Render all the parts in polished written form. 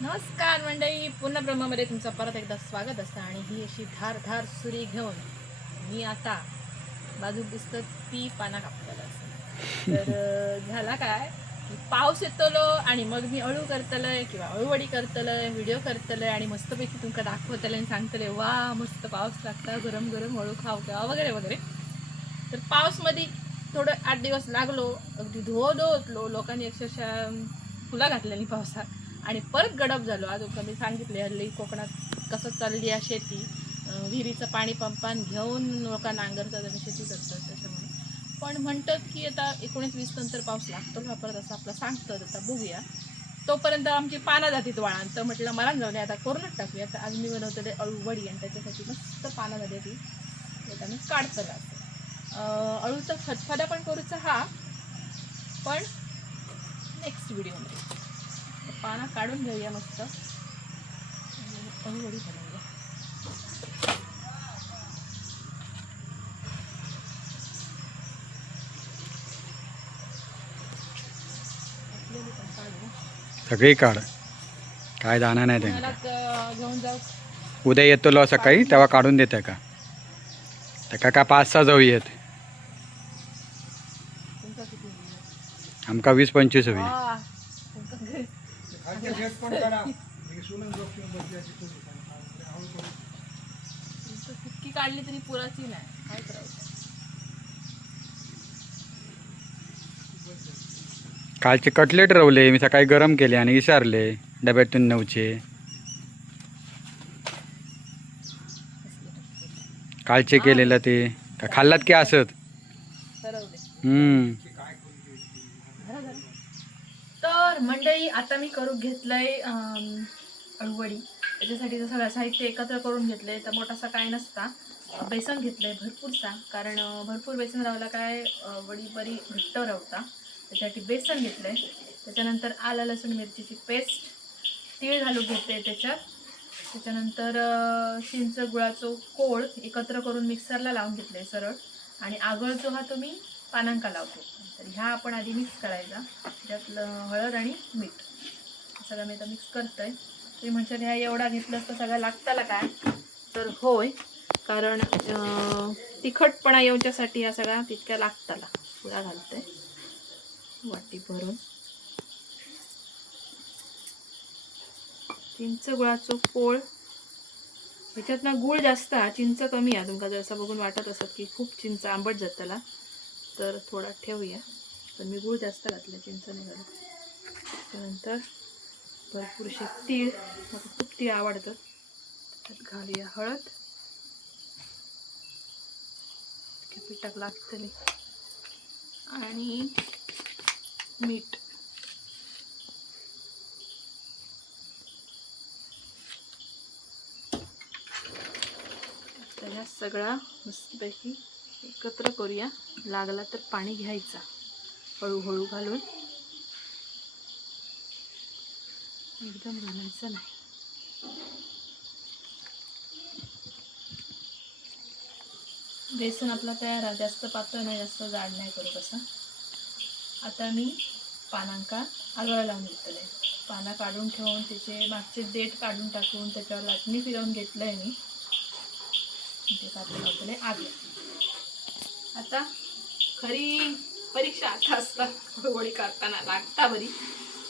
नमस्कार मंडळी, पुन्हा ब्रह्मामध्ये तुमचं परत एकदा स्वागत असतं. आणि ही अशी धार धार सुरी घेऊन मी आता बाजूक दिसतं ती पाना कापलेलं असतं. तर झाला काय की पाऊस येतलो आणि मग मी अळू करतलंय किंवा अळूवडी करतलंय, व्हिडिओ करतलंय आणि मस्तपैकी तुमका दाखवतलंय आणि सांगतलंय वा मस्त पाऊस लागता, गरम गरम अळू खाऊ किंवा वगैरे वगैरे. तर पाऊसमध्ये थोडं 8 दिवस लागलो, अगदी धो धोतलो लोकांनी अक्षरशः फुला घातलेली पावसात. आणि परत गडप झालो. अजून मी सांगितले हल्ली कोकणात कसं चालली आहे शेती, विहिरीचं पाणी पंपान घेऊन लोकांना नांगरतात आणि शेती करतात. त्याच्यामुळे पण म्हणतात की आता 19-20 नंतर पाऊस लागतो का परत असं आपलं सांगतात. आता बघूया. तोपर्यंत आमची पानं जातीत वाळान, तर म्हटलं मला जाऊ दे आता करूनच टाकूया. आता आज मी बनवते अळूवडी आणि त्याच्यासाठी मस्त पानं झाली ती आता मी काढतं अळूचा फतफदा पण करूचा हा, पण नेक्स्ट व्हिडिओमध्ये. पाना काढून घेऊया मस्त अळूवडी बनवूया. आपल्याला पण काढू. सगळी काढ, काय दाना नाही कोणाला त्यांना. घेऊन जाऊ. उद्या येतो सकाळी तेव्हा काढून देते का? त्या का 5-6 जाऊ येत. तुमचा किती होईल? आमका 20-25 हवी. वा, तुमचा घरी- तुमचं कितकी काढली तरी पुराची नाही. काय करायचं? कालचे कटलेट रवले मी सकाळी गरम केले आणि विसरले डब्यातून नऊचे. कालचे केलेलं ते का खाल्लात की असत. ठरवले. तर मंडळी आता मी करून घेतलंय अळूवडी. त्याच्यासाठी सगळं साहित्य एकत्र करून घेतलंय. तर मोठासा काय नसता. बेसन घेतलंय भरपूरसा, कारण भरपूर बेसन रावला काय वडी बरी घट्ट रावता. त्याच्यासाठी बेसन घेतलंय. त्याच्यानंतर आलं लसूण मिरचीची पेस्ट, तीळ घालून घेतले त्याच्यात. त्याच्यानंतर चिंच गुळाचं कोळ एकत्र करून मिक्सरला लावून घेतलंय सरळ. आणि आगळ जो हा तुम्ही पानांका लावतो. तर ह्या आपण आधी मिक्स करायचा. त्यातलं हळद आणि मीठ सगळं मी आता मिक्स करतोय. तुम्ही म्हणजे ह्या एवढा घेतलं तर सगळं लागताला काय? तर होय, कारण तिखटपणा येऊच्यासाठी या सगळ्या तितक्या लागताला. पुढा घालतोय वाटी भरून. चिंच गुळाचं कोळ, ह्याच्यात ना गुळ जास्त आहे, चिंच कमी आहे. तुमका जर असं बघून वाटत असत की खूप चिंच आंबट जाताला, तर थोडा ठेवूया. पण मी गुळ जास्त घातला, चिंच नाही घालत. त्यानंतर भरपूरशे तीळ, मला खूप तीळ आवडतं. त्यात घालूया हळद, पिठाक लागतली, आणि मीठ. तर ह्या सगळा मस्तपैकी एकत्र करूया. लागला तर पाणी घ्यायचा हळूहळू घालून, एकदम घालायचं नाही. बेसन आपला तयार आहे. जास्त पातळ नाही, जास्त जाड नाही करू कसं. आता मी पानांका आगळ लावून घेतले. पानं काढून ठेवून त्याचे मागचे देठ काढून टाकून त्याच्यावर लाटणी फिरवून घेतलंय मी. ते काढून लावतले आगळ. आता खरी परीक्षा आता असतात वडी करताना, लागता बरी,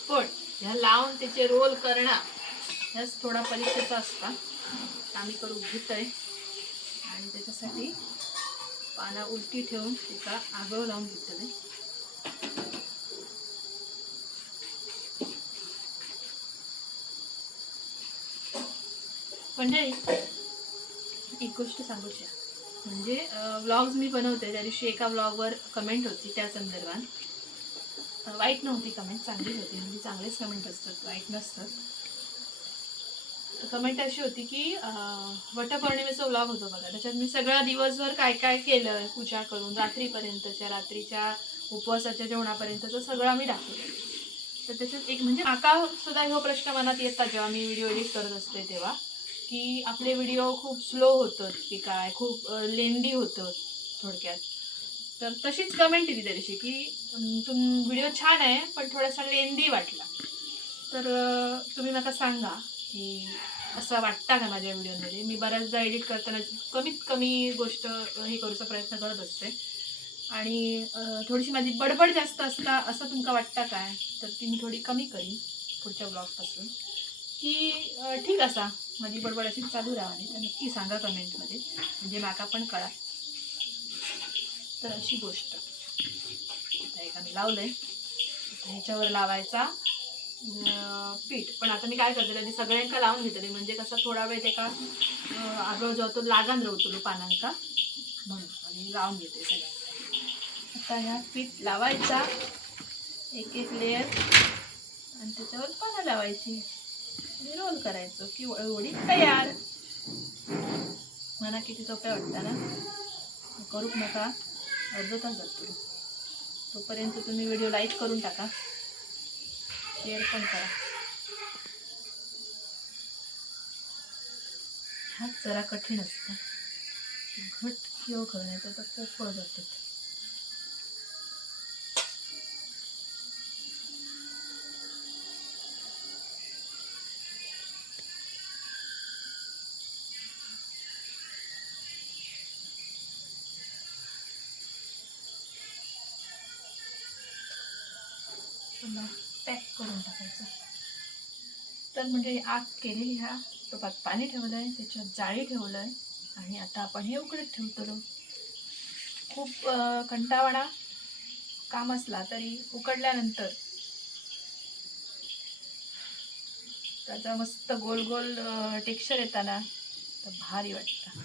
पण ह्या लावून त्याचे रोल करणं ह्याच थोडा परीक्षेचा असता. आम्ही करून घेतोय. आणि त्याच्यासाठी पाना उलटी ठेवून त्याचा आगळ लावून घेतले. मंडळी एक गोष्ट सांगूची, म्हणजे व्लॉग्स मी बनवते त्या दिवशी एका व्लॉगवर कमेंट होती त्या संदर्भात. वाईट नव्हती कमेंट, चांगलीच होती. म्हणजे चांगलेच कमेंट असतात, वाईट नसतात. कमेंट अशी होती की वटपौर्णिमेचा व्लॉग होतो बघा, त्याच्यात मी सगळं दिवसभर काय काय केलं पूजा करून रात्रीच्या उपवासाच्या जेवणापर्यंतचं सगळं आम्ही दाखवलं. तर त्याच्यात एक म्हणजे माका सुद्धा हा प्रश्न मनात येतात जेव्हा मी व्हिडिओ एडिट करत असते तेव्हा, की आपले व्हिडिओ खूप स्लो होतात की काय, खूप लेंदी होतं थोडक्यात. तर तशीच कमेंट येते त्या दिवशी की व्हिडिओ छान आहे पण थोडासा लेंदी वाटला. तर तुम्ही मला सांगा की असं वाटतं का माझ्या व्हिडिओमध्ये. मी बऱ्याचदा एडिट करताना कमीत कमी गोष्ट हे करूचा प्रयत्न करत असते आणि थोडीशी माझी बडबड जास्त असता असं तुमका वाटतं काय, तर ती मी थोडी कमी करीन पुढच्या ब्लॉगपासून, की ठीक असा माझी बडबड अशी चालू राहावी. तर नक्की सांगा कमेंटमध्ये, म्हणजे माका पण कळा. तर अशी गोष्ट आता एका मी लावलंय, ह्याच्यावर लावायचा पीठ. पण आता मी काय करते, आधी सगळ्यांका लावून घेतले, म्हणजे कसं थोडा वेळ ते का आगळ जो तो लागान रवतलो पानांका, म्हणून आणि लावून घेते सगळ्यांका. आता ह्या पीठ लावायचा एक एक लेअर आणि त्याच्यावर पानं लावायची आणि रोल करायचो की वडी तयार. मला किती सोप्या वाटतं ना. करूक नका, अर्धा तास जातो. तोपर्यंत तुम्ही व्हिडिओ लाईक करून टाका, शेअर पण करा. हात जरा कठीण असतं, घट किंवा करण्याचं तर पोपळ जातात. पॅक करून टाकायचं. तर म्हणजे आग केलेली, ह्या टोपात पाणी ठेवलं आहे, त्याच्यात जाळी ठेवलं आहे आणि आता आपण हे उकडत ठेवतो. खूप कंटाळवाणा काम असला तरी उकडल्यानंतर त्याचा मस्त गोल गोल टेक्स्चर येताना तर भारी वाटतं.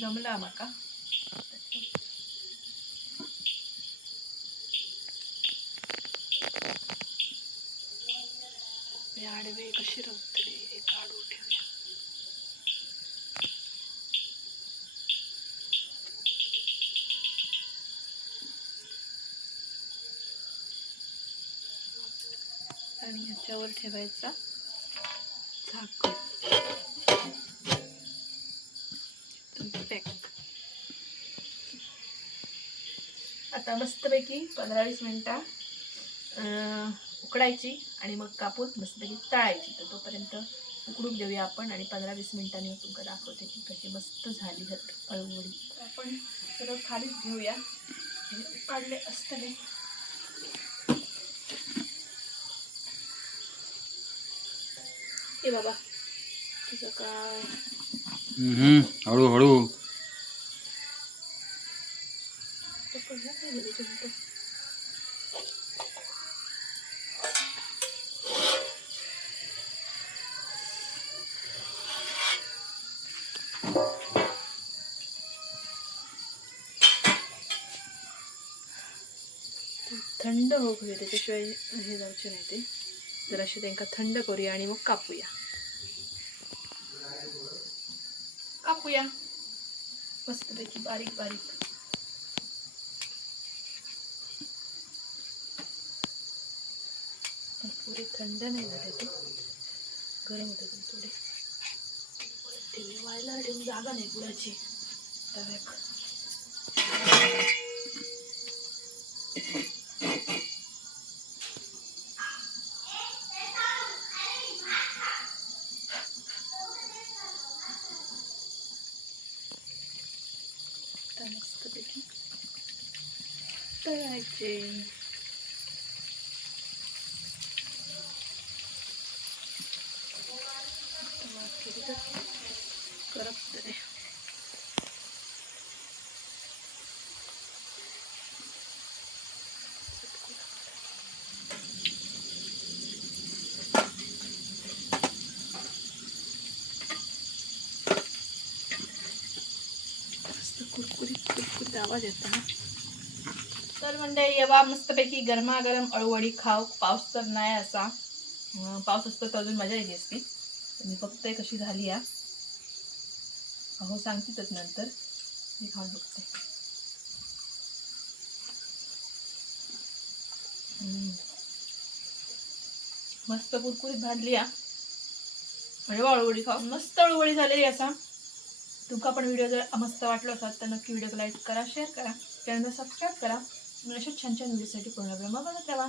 जमला माका. आडवे कशी रवतले हे काढून ठेवूया. आणि ह्याच्यावर ठेवायचा झाकण. पॅक. आता मस्तपैकी 15-20 मिनिटं उकडायची आणि मग कापून मस्तपैकी तळायची. तर तोपर्यंत उकडून देऊया आपण आणि 15-20 मिनिटांनी तुमका दाखवते की कशी मस्त झाली आहेत अळूवडी. आपण सगळं खालीच घेऊया, उकडले असतले. ए बाबा तुझं काय हळूहळू. थंड होऊ दे, त्याच्याशिवाय हे जायचे नाही. ते जराशी त्यांना थंड करूया आणि मग कापूया मस्तपैकी बारीक बारीक. पुरे थंड नाही झाले, ते गरम होते थोडे. ठेवले व्हायला ठेवून जागा नाही पुराची तव्याक. मस्तपैकी तळायचे. करपतंय. कुरकुरीत आवाज येतो ना. तर म्हणजे येवा मस्तपैकी गरमागरम अळूवडी खाऊ. पाऊस तर नाही असा, पाऊस असतो तर अजून मजा येते असती. मी बघते कशी झाली या. अहो सांगतीतच नंतर, मी खाऊन बघते. मस्त कुरकुरीत भाजली या. म्हणजे अळूवडी खाऊ मस्त अळूवडी झालेली असा. तुमका पण व्हिडिओ जर मस्त वाटलो असाल तर नक्की व्हिडिओ लाईक करा, शेअर करा, चॅनलला सबस्क्राईब करा. अशा छान छान व्हिडिओसाठी पूर्ण वेळ मग बघत राहा.